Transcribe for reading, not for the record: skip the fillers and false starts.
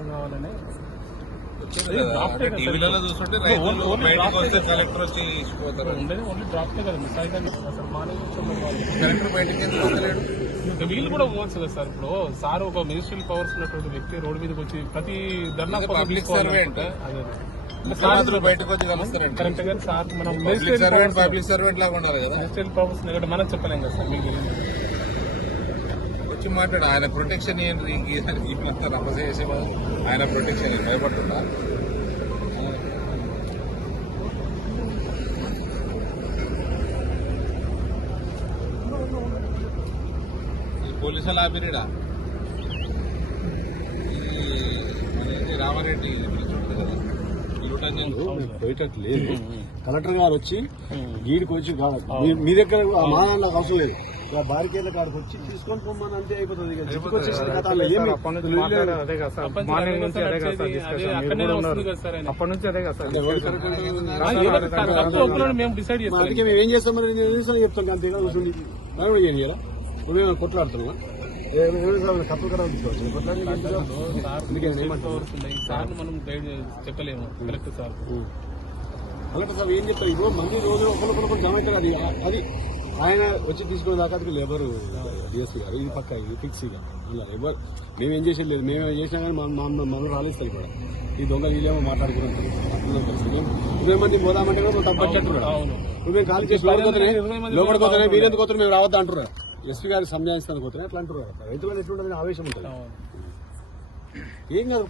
న్యాయం కావాలని టీవీలలో చూస్తుంటే రైతులు బయటకు వస్తే కలెక్టర్ వచ్చి ఇచ్చిపోతారు. ఉండేది ఓన్లీ డ్రాఫ్టే కదండి. సాయంత్రం అసలు మార్నింగ్ కలెక్టర్ బయటకి ఎందుకు వస్తలేడు? వీళ్ళు కూడా పోవచ్చు కదా సార్. ఇప్పుడు సార్ ఒక మినిస్ట్రియల్ పవర్స్ ఉన్నటువంటి వ్యక్తి రోడ్డు మీదకి వచ్చి ప్రతి ధర్నా పబ్లిక్ సర్వెంట్ బయటకు వచ్చి కలుస్తారండి. కరెక్ట్ గా సార్ మనం పబ్లిక్ సర్వెంట్ లాగా ఉండాలి కదా. మినిస్ట్రియల్ పవర్స్ మనం చెప్పలేం కదా సార్. మీకు వచ్చి మాట్లాడు. ఆయన ప్రొటెక్షన్ ఏంటి? నమ్మస చేసే ఆయన ప్రొటెక్షన్ భయపడుతుందా? పోలీసులు ఆపిరిడా రామారెడ్డి పోయేటట్టు లేదు. కలెక్టర్ గారు వచ్చి గీడికి వచ్చి మీ దగ్గర మా నాకు అవసరం లేదు. బారికేళ్ళ కాడికి వచ్చి తీసుకొని పోమని అంతే అయిపోతుంది. అందుకే మేము ఏం చేస్తాం మరి చెప్తాం. అంతేగా కూర్చుంది మనం కూడా ఏం చేయాలా? నువ్వేమైనా కొట్లాడుతున్నావా? కప్పులు కదా చెప్పలేము. కలెక్టర్ సార్ ఏం చెప్తారు? ఇప్పుడు మంది రోజు ఒకరికొకరు జమ అవుతారు. అది ఆయన వచ్చి తీసుకునే దాకా అది లేబర్ డిఎస్పీ గారు ఇది పక్క ఇది ఫిక్స్. ఇక అలా లేబర్ మేమేం చేసేది లేదు. మేమేం చేసినా కానీ మనం రాలేస్తాం. ఇక్కడ ఈ దొంగ వీళ్ళేమో మాట్లాడుకున్నాం. 20 మంది పోదామంటే కూడా తప్పట్టున్నాడు. మేము ఖాళీ చేసి లోపలికి పోతే వీరెందుకు పోతారు మేము రావద్దా అంటున్నారు. ఎస్పీ గారికి సంజాయిస్తానికి పోతే అట్లా అంటున్నారు. రైతులు ఎట్లుంటుంది ఆవేశం ఉంటుంది. ఏం కాదు.